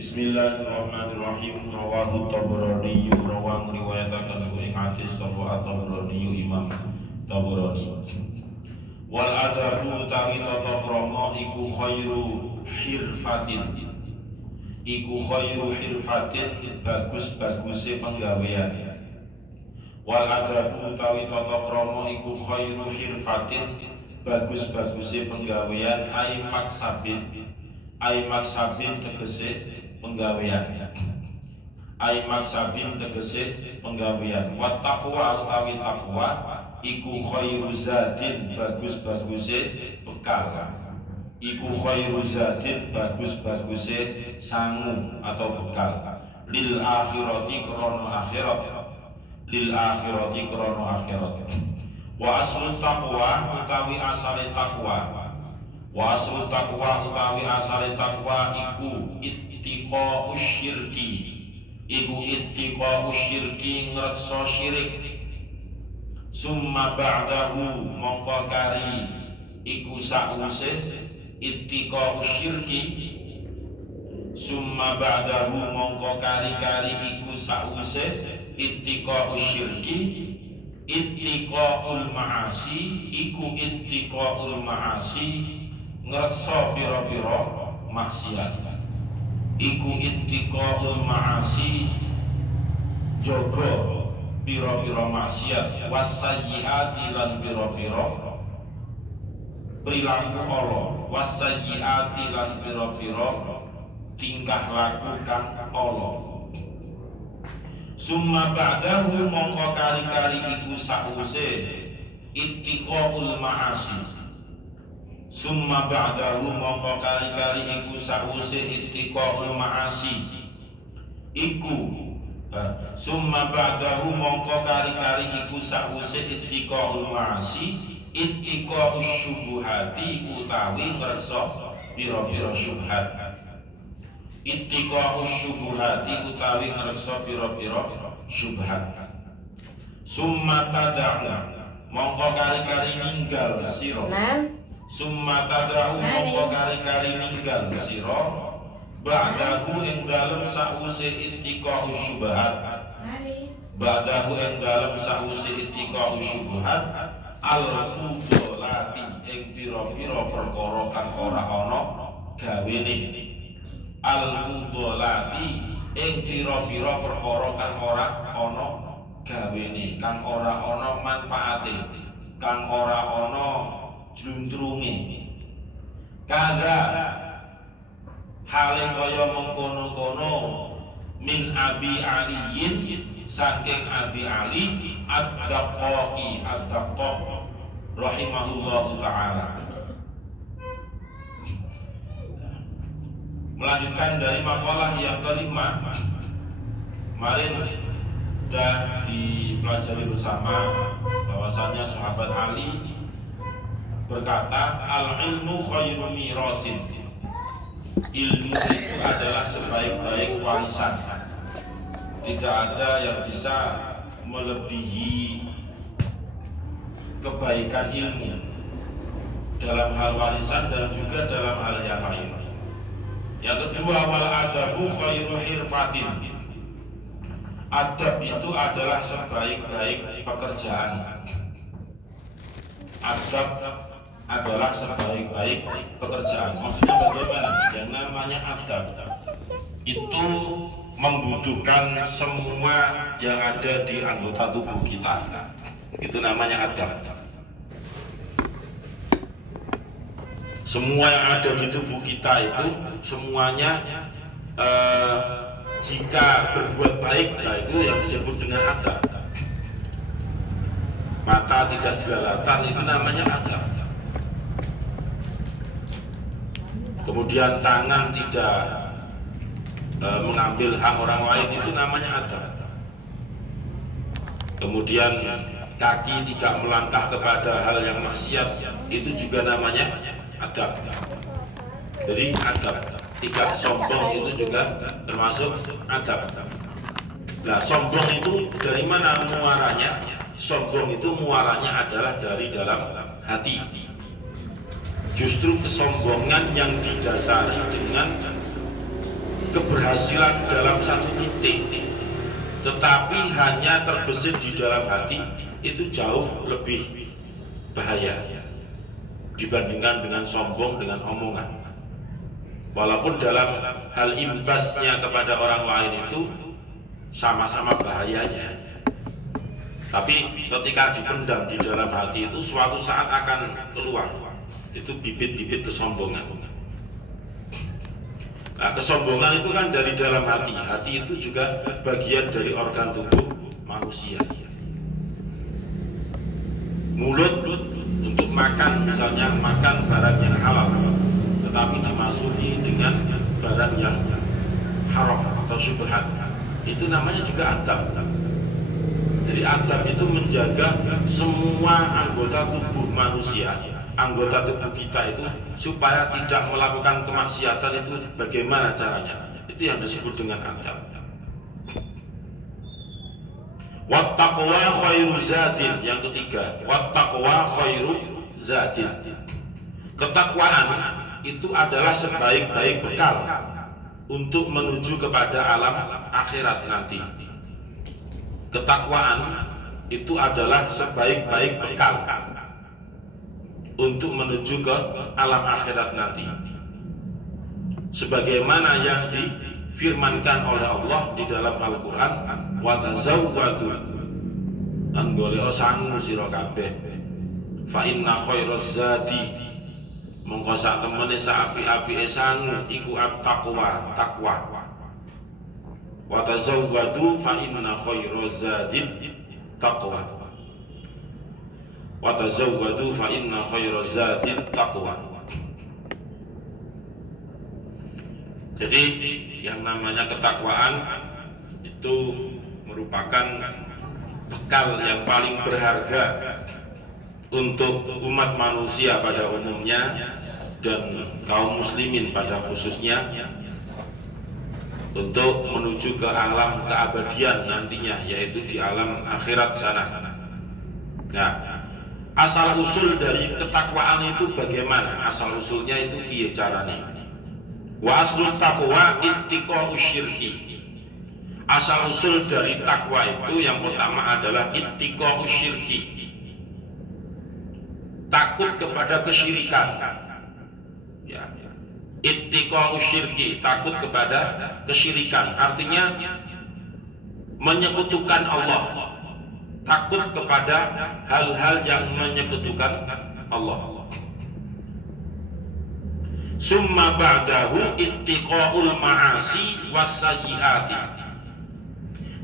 Bismillahirrahmanirrahim. Rawahu Tabrani, rawang riwayataken ing hadis sapa Tabrani Imam Tabrani. Wal adabu utawi tata krama iku khairu hirfatin. Iku khairu hirfatin, bagus-baguse penggawean. Wal adabu utawi tata krama iku khairu hirfatin, bagus-baguse penggawean. Ai maksabin tegese penggawean. Ai maksabin tegese penggawean. Wa taqwa utawi taqwa iku khairu zadin, bagus-baguse bekal. Iku khairu zadin, bagus-baguse sangu atau bekal. Lil akhirati krana akhirat. Lil akhirati krana akhirat. Wa aslu taqwa utawi asale taqwa. Wa aslu taqwa utawi asale taqwa iku ittiqa'u syirki. Iku ittiqa'u syirki, ngreksa syirik. Summa ba'dahu mongko kari iku sa'use ittiqa'u syirki. Summa ba'dahu mongko kari-kari iku sa'use ittiqa'u syirki. Ittiqa'ul ma'asi iku ittiqa'ul ma'asi, ngreksa pira-pira maksiat. Iku ittiqa'ul ma'asi, jaga pira-pira maksiat. Wasayyiati lan pira-pira perilaku ala. Wasayyiati lan pira-pira tingkah laku kang ala. Summa ba'dahu mongko kari-kari iku sa'use ittiqa'ul ma'asi. Summa ba'dahu mongko kari-kari iku sa'use ittiqa'ul ma'asi. Summa ba'dahu mongko kari-kari iku sa'use ittiqa'ul ma'asi. Ittiqa'us syubuhati utawi ngreksa pira-pira syubhat. Ittiqa'us syubuhati utawi ngreksa pira-pira syubhat. Summa tada'u mongko kari-kari ninggal sira. Summa tada'u mongko kari-kari ninggal sira ba'dahu ing dalem sa'use ittiqa'us syubhat. Ba'dahu ing dalem sa'use ittiqa'us syubhat al-fudolati ing pira-pira perkara kang ora ana gawene. Al-fudolati ing pira-pira perkara kang ora ana gawene, kang ora ana manfaate, kang ora ana jluntrunge. Kada hale kaya mengkono-kono min Abi Aliyin saking Abi Ali ad-Daqqaqi rahimahullahu ta'ala. Melanjutkan dari makalah yang kelima, kemarin sudah dipelajari bersama bahwasanya sahabat Ali berkata, al-ilmu khairu mirasin. Ilmu itu adalah sebaik-baik warisan. Tidak ada yang bisa melebihi kebaikan ilmu dalam hal warisan dan juga dalam hal yang lain. Yang kedua, wal adabu khairu hirfatin. Adab itu adalah sebaik-baik pekerjaan. Adab adalah sebaik-baik pekerjaan. Maksudnya bagaimana? Yang namanya adab itu membutuhkan semua yang ada di anggota tubuh kita. Itu namanya adab. Semua yang ada di tubuh kita itu semuanya jika berbuat baik, nah itu yang disebut dengan adab. Mata tidak jelalatan, itu namanya adab. Kemudian tangan tidak mengambil hak orang lain, itu namanya adab. Kemudian kaki tidak melangkah kepada hal yang maksiat, itu juga namanya adab. Jadi adab. Tidak sombong itu juga termasuk adab. Nah, sombong itu dari mana muaranya? Sombong itu muaranya adalah dari dalam hati. Justru kesombongan yang didasari dengan keberhasilan dalam satu titik, tetapi hanya terbesit di dalam hati, itu jauh lebih bahaya dibandingkan dengan sombong dengan omongan. Walaupun dalam hal imbasnya kepada orang lain itu sama-sama bahayanya, tapi ketika dipendam di dalam hati itu suatu saat akan keluar. Itu bibit-bibit kesombongan. Nah, kesombongan itu kan dari dalam hati. Hati itu juga bagian dari organ tubuh manusia. Mulut untuk makan, misalnya makan barang yang halal, tetapi dimasuki dengan barang yang haram atau syubhat, itu namanya juga adab. Jadi adab itu menjaga semua anggota tubuh manusia, anggota tubuh kita itu supaya tidak melakukan kemaksiatan. Itu bagaimana caranya? Itu yang disebut dengan adab. Wattaqwa khairu zatin, yang ketiga, wattaqwa khairu zatin. Ketakwaan itu adalah sebaik-baik bekal untuk menuju kepada alam akhirat nanti. Ketakwaan itu adalah sebaik-baik bekal untuk menuju ke alam akhirat nanti. Sebagaimana yang difirmankan oleh Allah di dalam Al-Quran, wa tazawwadu, dan goleo sangu sira kabeh, fa inna khairaz zadi, mongko sak temene saapi-apike sangu iku at-taqwa, takwa. Wa tazawwadu fa inna khairaz zadi taqwa. Wa tazawwadu fa inna khairaz zadi taqwa. Jadi yang namanya ketakwaan itu merupakan bekal yang paling berharga untuk umat manusia pada umumnya dan kaum muslimin pada khususnya untuk menuju ke alam keabadian nantinya, yaitu di alam akhirat sana. Nah, asal usul dari ketakwaan itu bagaimana? Asal usulnya itu piye caranya? Wa aslul taqwa ittiqa'u syirki. Asal usul dari takwa itu yang pertama adalah ittiqa'u syirki, takut kepada kesyirikan. Ya. Ittiqa'u syirki, takut kepada kesyirikan, artinya menyekutukan Allah, takut kepada hal-hal yang menyekutukan Allah. Summa ba'dahu ittiqa'ul ma'asi was-sayyi'ati.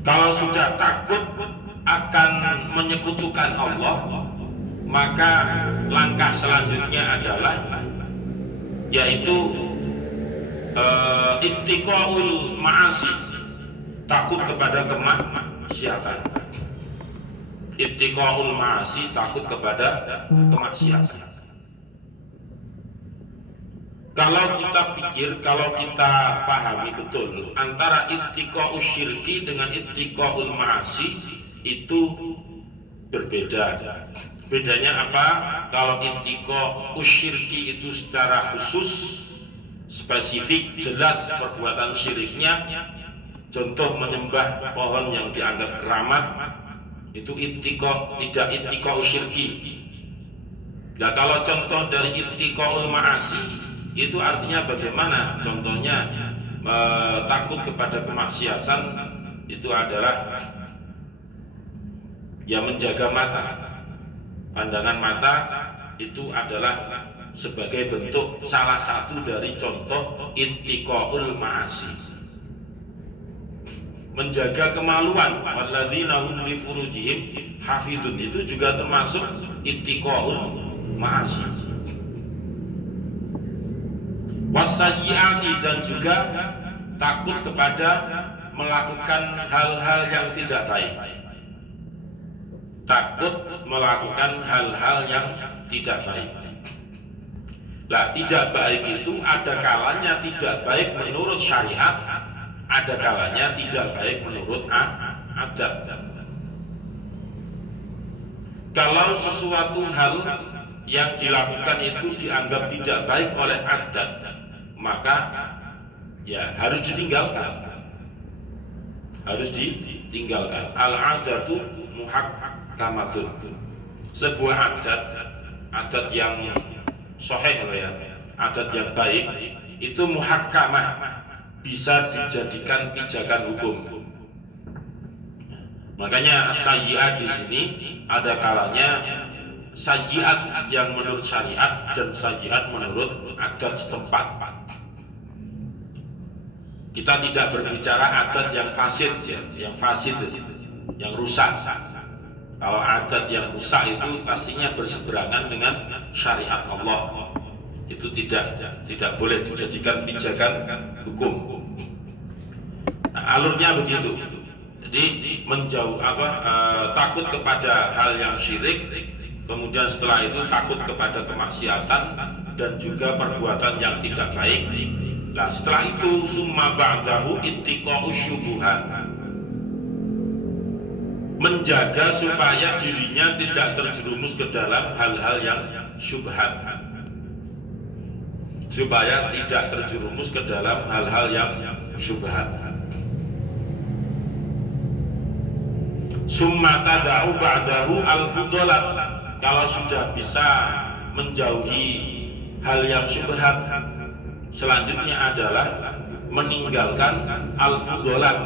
Kalau sudah takut akan menyekutukan Allah, maka langkah selanjutnya adalah yaitu ittiqa'ul ma'asi, takut kepada kemaksiatan. Ittiqa'ul ma'asi, takut kepada kemaksiatan. Kalau kita pikir, kalau kita pahami betul antara ittiqa'u syirki dengan ittiqa'ul ma'asi itu berbeda. Bedanya apa? Kalau ittiqa'u syirki itu secara khusus, spesifik, jelas perbuatan syiriknya. Contoh menyembah pohon yang dianggap keramat, itu tidak ittiqa'u syirki. Nah, kalau contoh dari ittiqa'ul ma'asi itu artinya bagaimana? Contohnya takut kepada kemaksiatan itu adalah ya menjaga mata. Pandangan mata itu adalah sebagai bentuk salah satu dari contoh ittiqa'ul ma'asi. Menjaga kemaluan, walladzina hum li furujihim hafidun, itu juga termasuk ittiqa'ul ma'asi. Wasayyi'ati, dan juga takut kepada melakukan hal-hal yang tidak baik. Takut melakukan hal-hal yang tidak baik. Nah, tidak baik itu ada kalanya tidak baik menurut syariat, ada kalanya tidak baik menurut adat. Kalau sesuatu hal yang dilakukan itu dianggap tidak baik oleh adat, maka ya harus ditinggalkan. Harus ditinggalkan. Al-'adatu muhakkamatun. Sebuah adat yang sahih ya, adat yang baik itu muhakkamah, bisa dijadikan pijakan hukum. Makanya sayyi'at di sini ada kalanya sayyi'at yang menurut syariat dan sayyi'at menurut adat setempat. Kita tidak berbicara adat yang fasid ya, yang rusak. Kalau adat yang rusak itu pastinya berseberangan dengan syariat Allah. Itu tidak boleh dijadikan pijakan hukum. Nah, alurnya begitu. Jadi takut kepada hal yang syirik, kemudian setelah itu takut kepada kemaksiatan dan juga perbuatan yang tidak baik. Nah, setelah itu summa ba'dahu ittiqa'u syubuhat, menjaga supaya dirinya tidak terjerumus ke dalam hal-hal yang syubhat, supaya tidak terjerumus ke dalam hal-hal yang syubhat. Summa tada'u ba'dahu al-fudolat, kalau sudah bisa menjauhi hal yang syubhat, selanjutnya adalah meninggalkan al-fudolat.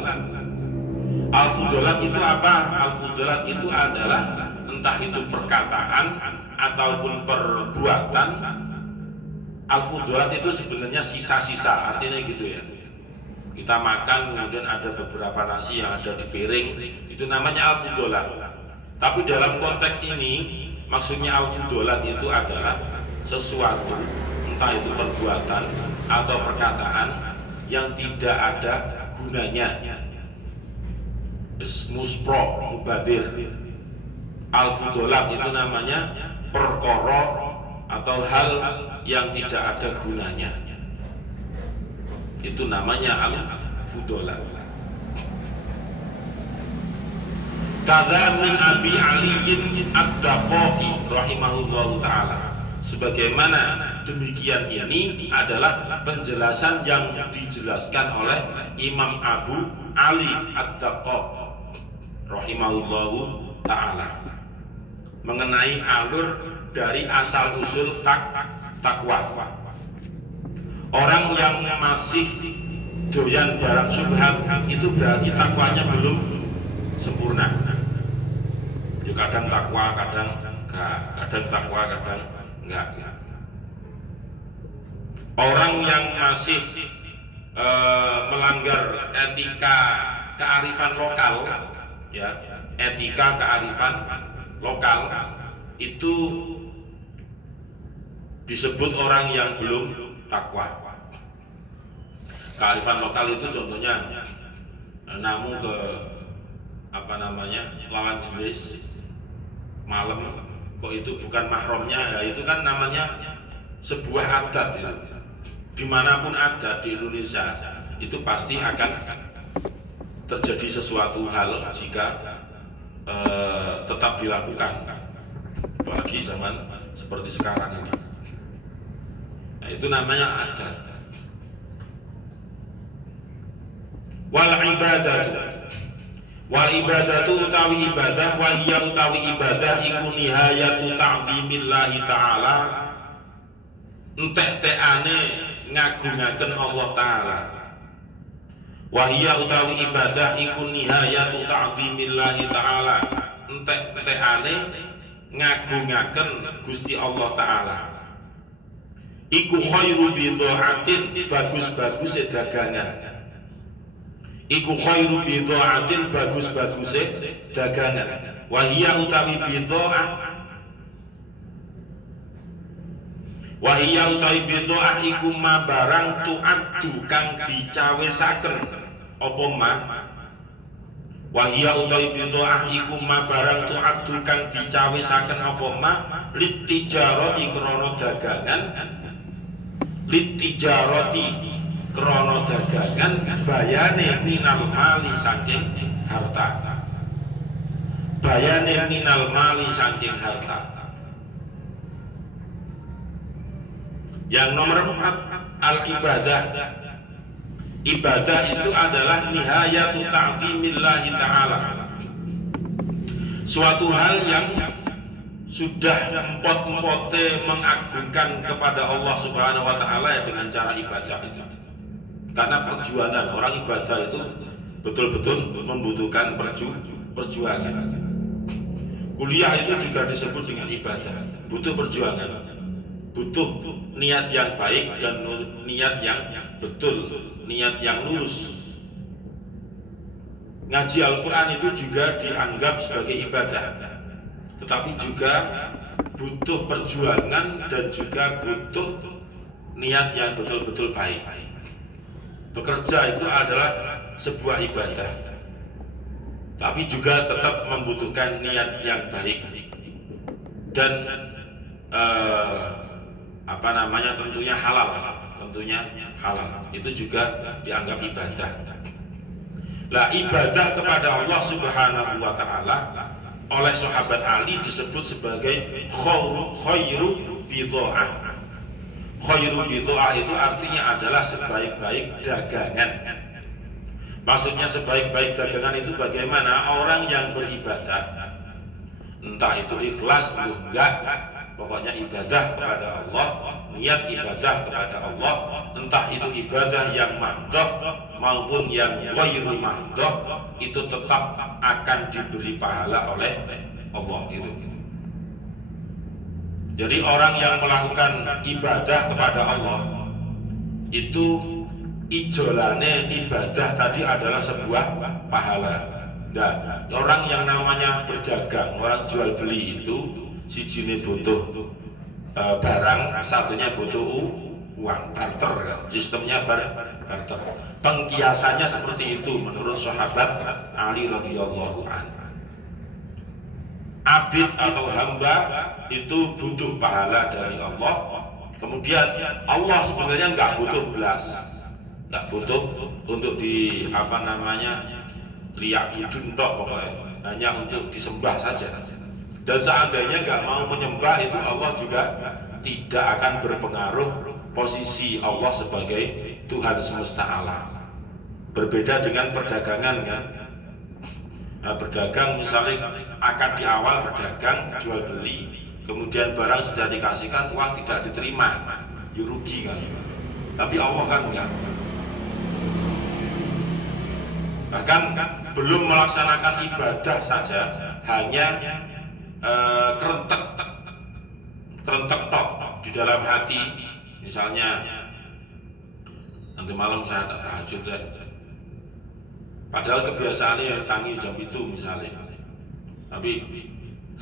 Al-fudolat itu apa? Al-fudolat itu adalah entah itu perkataan ataupun perbuatan. Al-fudolat itu sebenarnya sisa-sisa, artinya gitu ya. Kita makan kemudian ada beberapa nasi yang ada di piring, itu namanya al-fudolat. Tapi dalam konteks ini maksudnya al-fudolat itu adalah sesuatu, entah itu perbuatan atau perkataan yang tidak ada gunanya. Muspro, mubadir. Al-fudolat itu namanya perkara atau hal yang tidak ada gunanya. Itu namanya al-fudolat. Kadza min Abi Aliin ad-Daqaqi rahimahullahu ta'ala. Sebagaimana demikian ini adalah penjelasan yang dijelaskan oleh Imam Abu Ali ad-Daqaq rahimahullahu ta'ala mengenai alur dari asal usul takwa. Orang yang masih doyan barang syubhat itu berarti takwanya belum sempurna. Kadang takwa, kadang enggak, kadang takwa, kadang enggak. Orang yang masih melanggar etika kearifan lokal, ya, etika kearifan lokal itu disebut orang yang belum takwa. Kearifan lokal itu contohnya namu ke lawan jenis malam kok itu bukan mahramnya, ya itu kan namanya sebuah adat itu. Dimanapun ada di Indonesia itu pasti akan terjadi sesuatu hal jika tetap dilakukan, apalagi zaman seperti sekarang ini. Nah, itu namanya adat. Wal ibadatu utawi ibadah, wa hiya utawi ibadah iku nihayatu ta'zimillahi ta'ala, entek-tekane ngagungaken Allah Ta'ala. Wahia utawi ibadah iku nihayatu ta'zimillahi ta'ala, entek-tekane ngagungaken Gusti Allah Ta'ala. Iku khairu bidha'atin, bagus-bagus dagangan. Iku khairu bidha'atin, bagus-bagus dagangan. Wahia utawi bidha'ah, wahia utawi bidha'ah iku ma barang tu'addu kang dicawisaken apa ma. Wahia utawi bidha'ah iku ma barang tu'addu kang dicawisaken apa ma litijarati krana dagangan, litijarati krana dagangan, bayane minal mali saking harta, bayane minal mali saking harta. Yang nomor 4, al-ibadah Ibadah itu adalah nihayatu ta'zimillahi ta'ala, suatu hal yang sudah empot-empote mengagungkan kepada Allah Subhanahu wa Ta'ala ya dengan cara ibadah itu. Karena perjuangan, orang ibadah itu betul-betul membutuhkan perjuangan. Kuliah itu juga disebut dengan ibadah, butuh perjuangan, butuh niat yang baik dan niat yang betul, niat yang lurus. Ngaji Al-Quran itu juga dianggap sebagai ibadah, tetapi juga butuh perjuangan dan juga butuh niat yang betul-betul baik. Bekerja itu adalah sebuah ibadah, tapi juga tetap membutuhkan niat yang baik dan tentunya halal, itu juga dianggap ibadah. Lah ibadah kepada Allah Subhanahu wa Ta'ala oleh sahabat Ali disebut sebagai khairu bid'ah. Khairu bid'ah itu artinya adalah sebaik-baik dagangan. Maksudnya sebaik-baik dagangan itu bagaimana orang yang beribadah, entah itu ikhlas atau enggak, pokoknya ibadah kepada Allah, niat ibadah kepada Allah, entah itu ibadah yang mahdoh maupun yang ghairu mahdoh, itu tetap akan diberi pahala oleh Allah itu. Jadi orang yang melakukan ibadah kepada Allah itu ijolane ibadah tadi adalah sebuah pahala. Nah, orang yang namanya berdagang, orang jual beli itu si jenis butuh barang, satunya butuh uang, barter, sistemnya barter. Pengkiasannya seperti itu menurut sahabat Ali radhiyallahu anhu. Abid atau hamba itu butuh pahala dari Allah. Kemudian Allah sebenarnya nggak butuh belas, nggak butuh untuk riak hidun tok pokoknya, hanya untuk disembah saja. Dan seandainya nggak mau menyembah itu, Allah juga tidak akan berpengaruh posisi Allah sebagai Tuhan semesta alam. Berbeda dengan perdagangan kan. Nah, berdagang misalnya akad di awal berdagang jual beli, kemudian barang sudah dikasihkan uang tidak diterima, rugi kan. Tapi Allah kan enggak. Bahkan belum melaksanakan ibadah saja, hanya kerentek tok di dalam hati. Misalnya nanti malam saya tak tahajud deh, padahal kebiasaannya tangi jam itu misalnya, tapi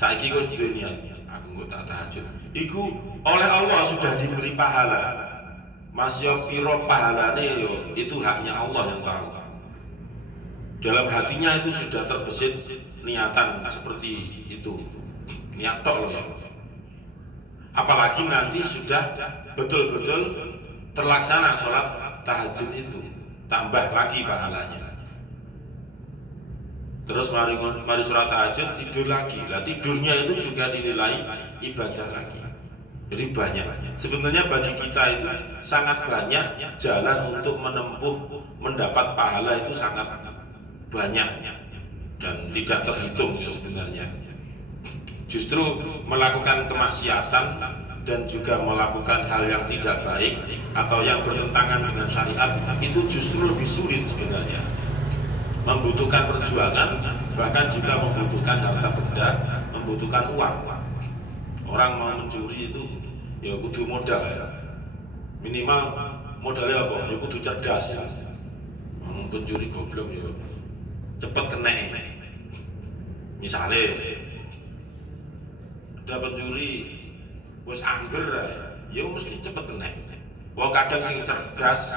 saiki kok sudah niat aku nggak tak tahajud, iku oleh Allah sudah diberi pahala. Masya piro pahalane yo, itu haknya Allah yang tahu. Dalam hatinya itu sudah terbesit niatan seperti itu, niat tok loh ya. Apalagi nanti sudah betul-betul terlaksana sholat tahajud itu, tambah lagi pahalanya. Terus mari sholat tahajud, tidur lagi. Lah tidurnya itu juga dinilai ibadah lagi. Jadi banyak. Sebenarnya bagi kita itu sangat banyak jalan untuk menempuh mendapat pahala, itu sangat banyak dan tidak terhitung ya sebenarnya. Justru melakukan kemaksiatan dan juga melakukan hal yang tidak baik atau yang bertentangan dengan syariat itu justru lebih sulit sebenarnya. Membutuhkan perjuangan, bahkan juga membutuhkan harta benda, membutuhkan uang. Orang mau mencuri itu ya kudu modal ya. Minimal modalnya apa? Ya kudu cerdas ya. Mungkin curi goblok ya cepet kena. Misalnya ada pencuri wis angger ya mesti cepet kena. Wong kadang sing cerdas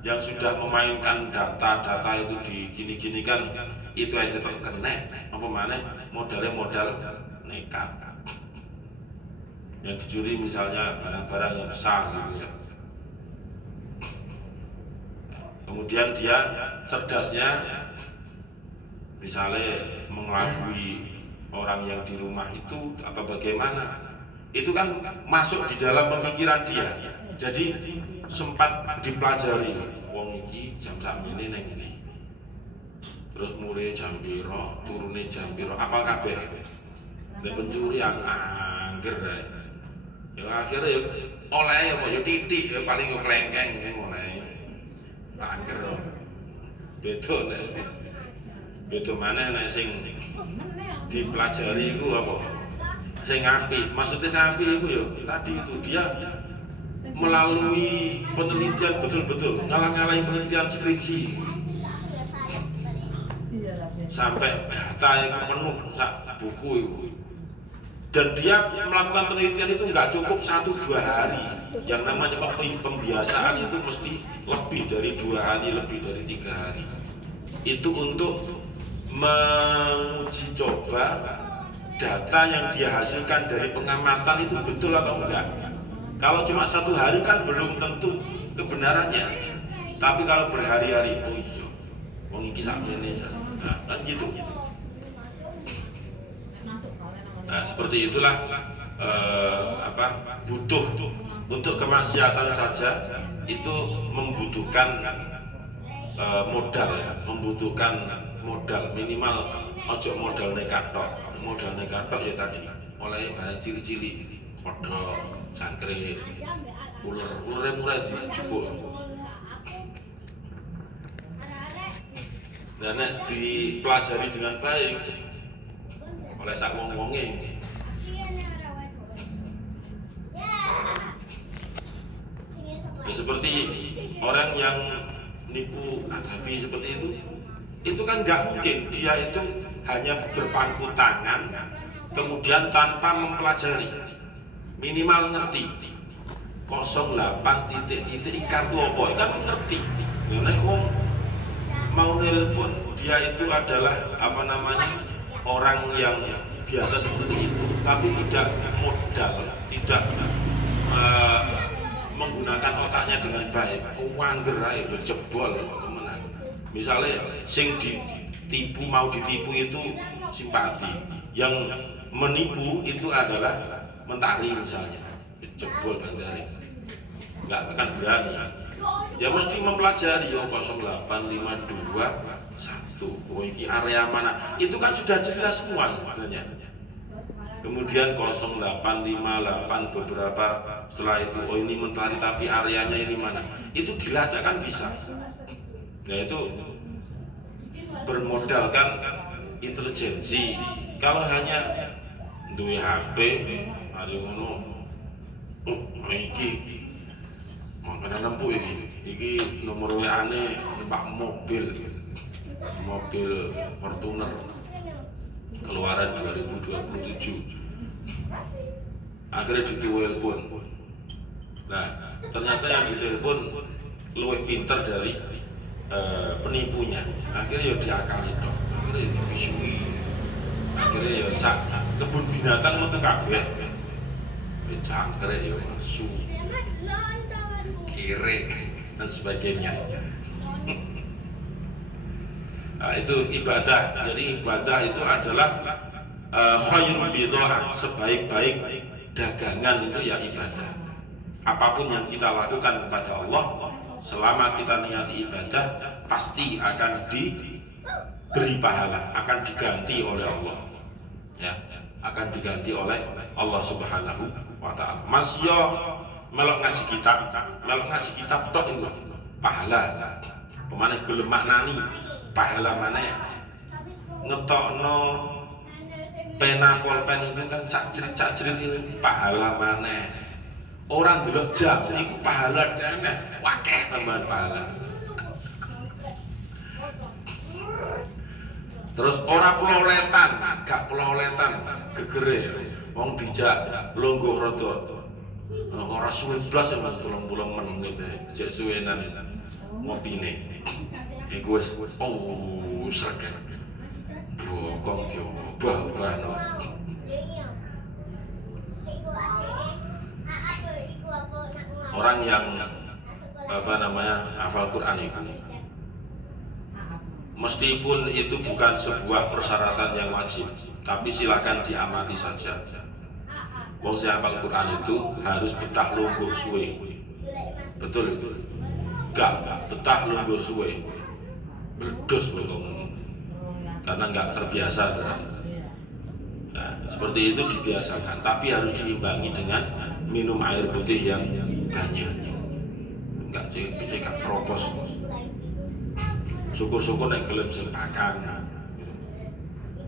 yang sudah memainkan data-data itu digini-gini kan itu aja terkena, apa mana modalnya modal nekat. Yang dicuri misalnya barang-barang yang besar gitu ya. Kemudian dia cerdasnya misalnya mengelabui orang yang di rumah itu atau bagaimana, itu kan masuk di dalam pemikiran dia. Jadi sempat dipelajari, wong iki jam jam ini neng ndi. Terus mulai jam piro, turune jam piro, apal kabeh. Nek pencuri yang angger. Ya akhirnya ya oleh ya titik ya paling yo klengkeng ya oleh. Angger. Betul nek betul mana nek sing dipelajari iku apa? Sing apik, maksudnya sing apik iku ya tadi itu dia melalui penelitian betul-betul ngalang-ngalangi penelitian skripsi sampai data yang penuh sak buku itu, dan dia melakukan penelitian itu nggak cukup 1-2 hari. Yang namanya pembiasaan itu mesti lebih dari 2 hari, lebih dari 3 hari. Itu untuk menguji coba data yang dia hasilkan dari pengamatan itu betul atau enggak. Kalau cuma 1 hari kan belum tentu kebenarannya, tapi kalau berhari-hari, oh iya, wong iki sakmene, nah kan gitu. Nah seperti itulah butuh untuk kemaksiatan saja itu membutuhkan modal ya, membutuhkan modal minimal. Ojo modal nekat tok, modal nekat tok ya tadi mulai barang cili-cili, kodok, jangkrik, ular murah dijupuk. Dan nek dipelajari dengan baik oleh sak wong-wonge. Ya, seperti orang yang nipu Gaddafi seperti itu kan nggak mungkin dia itu hanya berpangku tangan kemudian tanpa mempelajari, minimal ngerti 08 titik kartu apa kan ngerti. Karena mau nelpon dia itu adalah orang yang biasa seperti itu, tapi tidak modal, tidak menggunakan otaknya dengan baik. Wangger ae jebol menang. Misalnya sing ditipu mau ditipu itu simpati, yang menipu itu adalah mentari misalnya, jebol bandari, nggak akan berani. Ya mesti mempelajari ya 08521 oh ini area mana, itu kan sudah jelas semua sebenarnya. Kemudian 0858 beberapa setelah itu, oh ini mentari tapi areanya ini mana, itu dilacak kan bisa. Nah itu bermodalkan intelijensi. Kalau hanya duwe HP hari ngono iki makanya nempuh iki nomor WA-ne numpak mobil Fortuner keluaran 2027, akhirnya ditelepon. Nah ternyata yang ditelepon luwih pinter dari penipunya, akhirnya ya diakali toh, akhirnya ya dibisui, akhirnya ya sak kebun binatang metu kabeh, jangkrik ya asu, kere dan sebagainya. Nah, itu ibadah. Jadi ibadah itu adalah khairul bid'ah, sebaik-baik dagangan itu ya ibadah. Apapun yang kita lakukan kepada Allah, selama kita niati ibadah, pasti akan diberi pahala, akan diganti oleh Allah. Ya, akan diganti oleh Allah Subhanahu wa Ta'ala. Mas yo melok ngaji kitab tok itu pahala. Pemane gelem maknani pahala mana? Ngetokno pena pulpen itu kan cak-crit itu pahala mana? Orang delok jam itu pahala dene, wakeh tambahan pahala. Terus orang peloletan, gak peloletan, gegere, wong dijak longgo rada. Ora suwe blas ya Mas 30 menit jek suwenan ngopine. Iku wis sreget. Bokong diobah-obahno. Orang yang hafal Quran itu, meskipun itu bukan sebuah persyaratan yang wajib, tapi silakan diamati saja. Wong sing hafal Quran itu harus betah lungguh suwe. Betul itu. Enggak betah lungguh suwe. Meledos bokong. Karena enggak terbiasa. Nah, seperti itu dibiasakan, tapi harus diimbangi dengan minum air putih yang banyak. Enggak cekak keropos. Syukur-syukur nek gelem sing pakan.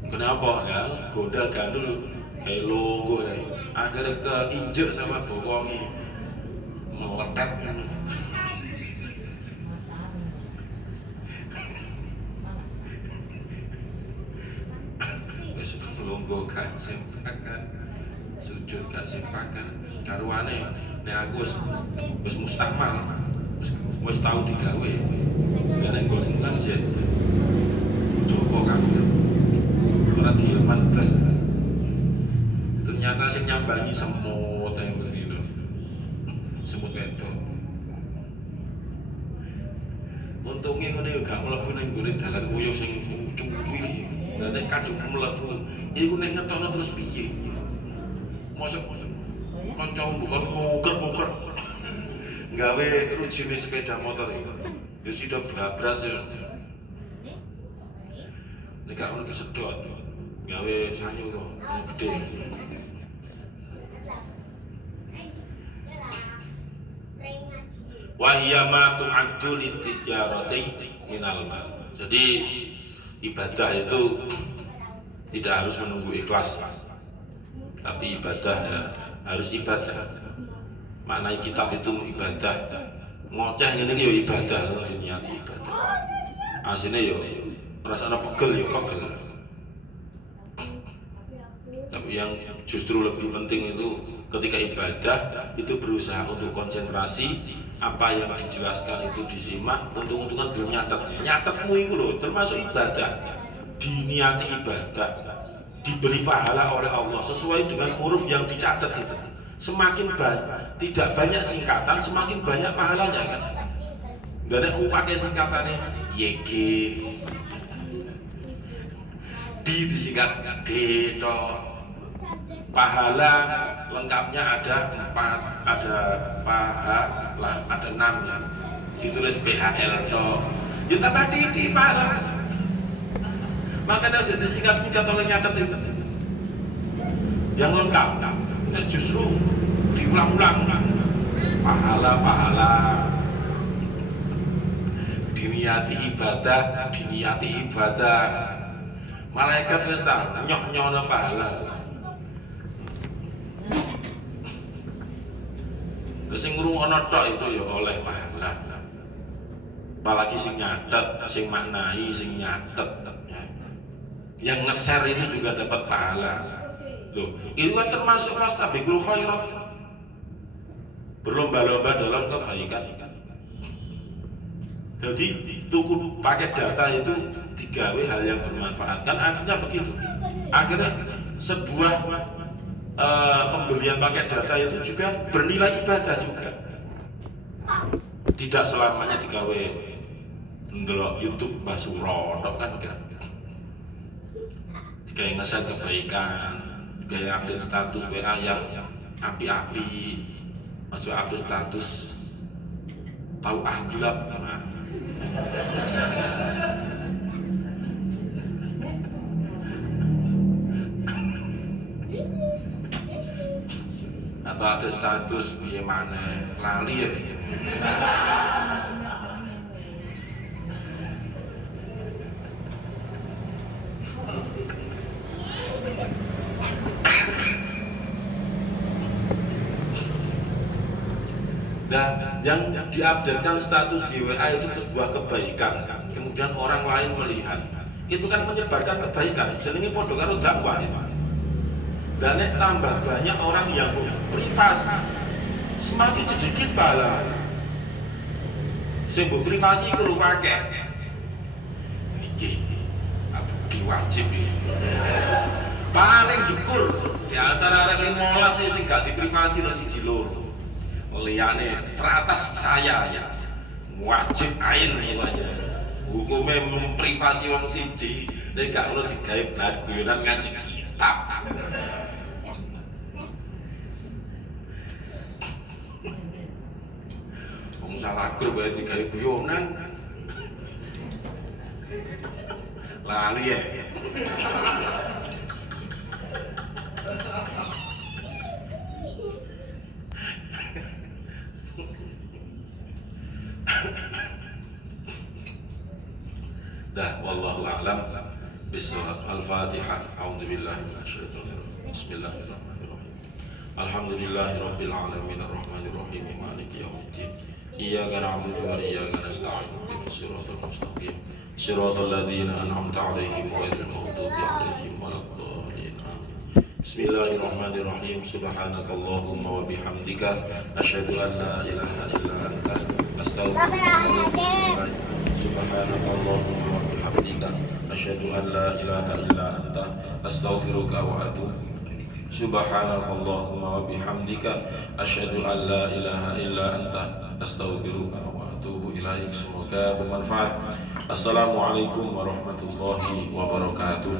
Kenapa ya? Gondal gandul kayak logo ya. Akhirnya keinjek sama bokongi. Meletet. Wis logo gak sempakan. Sujud gak sempakan. Karuane nek aku wis mustamal. Wis tau digawe. Gareng goreng langsung. Joko kamu. Ora dileman blas. Ternyata sing nyambangi semut yang begitu. Semut wedok. Untungnya ngono yo gak mlebu ning gone dalan uyuh sing cuwi. Lah nek kadung mlebu, iku nek ngetokno terus piye? Mosok kanca bukan muker-muker. Gawe rujine sepeda motor itu. Ya sudah babras ya. Nek gak ono kesedot. Gawe sanyu to, gede. Wahiyama tu'addu litijarati minal mal. Jadi ibadah itu tidak harus menunggu ikhlas, tapi ibadah ya harus ibadah. Maknai kitab itu ibadah. Ngoceh ngene iki ya ibadah, niat ibadah. Asline ya rasane pegel ya pegel. Tapi yang justru lebih penting itu ketika ibadah itu berusaha untuk konsentrasi, apa yang dijelaskan itu disimak, untung-untungan belum nyatetmu itu loh, termasuk ibadah, diniati ibadah, diberi pahala oleh Allah sesuai dengan huruf yang dicatat itu. Semakin banyak, tidak banyak singkatan, semakin banyak pahalanya kan. Gak ada aku pakai singkatannya YG, disingkat D, pahala lengkapnya ada 4, ada pahala, ada 6, ditulis PHL ya tambah di pahala. Makanya jadi singkat-singkat oleh nyatet itu yang lengkap. Nah, justru diulang-ulang pahala diniati ibadah malaikat wis ta nyok-nyono pahala. Sing ngrungokno tok itu ya oleh pahala. Apalagi sing nyatet, sing maknai, sing nyatet. Yang nge-share itu juga dapat pahala. Loh, itu kan termasuk fastabiqul khairat. Berlomba-lomba dalam kebaikan. Jadi tuku pakai data itu digawe hal yang bermanfaat. Kan akhirnya begitu. Akhirnya sebuah pembelian pakai data itu juga bernilai ibadah juga. Tidak selamanya digawe ndelok YouTube Mbah Surono kan enggak. Digawe nge-share kebaikan, digawe update status WA yang api-api, masuk update status tahu gelap atau ada status bagaimana lali ya. Dan yang diupdatekan status di WA itu sebuah kebaikan, kemudian orang lain melihat, itu kan menyebarkan kebaikan. Jenenge padha karo dakwah. Dan tambah banyak orang yang privasi, semakin sedikit pahala. Sing privasi kudu akeh. Niki abdi wajib ini. Paling dhuwur di antara arek 15 sing gak diprivasi lho siji loro. Liyane teratas saya ya wajib ain namanya. Hukumnya memprivasi wong siji, nek gak ono digawe bladgonan ngaji kitab. Wong salah grup ya digawe guyonan. Lali ya. Dah, wallahu a'lam bishawab. Al-Fatihah. A'udzubillahi minasyaitonir rajim. Bismillahirrahmanirrahim. Alhamdulillahirabbil alamin arrahmanir rahim maliki yaumiddin. Iyyaka na'budu wa iyyaka nasta'in. Ihdinas siratal mustaqim. Siratal ladzina an'amta 'alaihim ghairil maghdubi 'alaihim waladdallin. Bismillahirrahmanirrahim. Subhanakallahumma wa bihamdika asyhadu an la ilaha illa anta astaghfiruka wa atubu ilaik. Subhanakallahumma wa bihamdika asyhadu an la ilaha illa anta astaghfiruka wa atubu ilaik. Subhanakallahumma wa bihamdika asyhadu an la ilaha illa anta astaghfiruka wa atubu ilaik. Semoga bermanfaat. Assalamualaikum warahmatullahi wabarakatuh.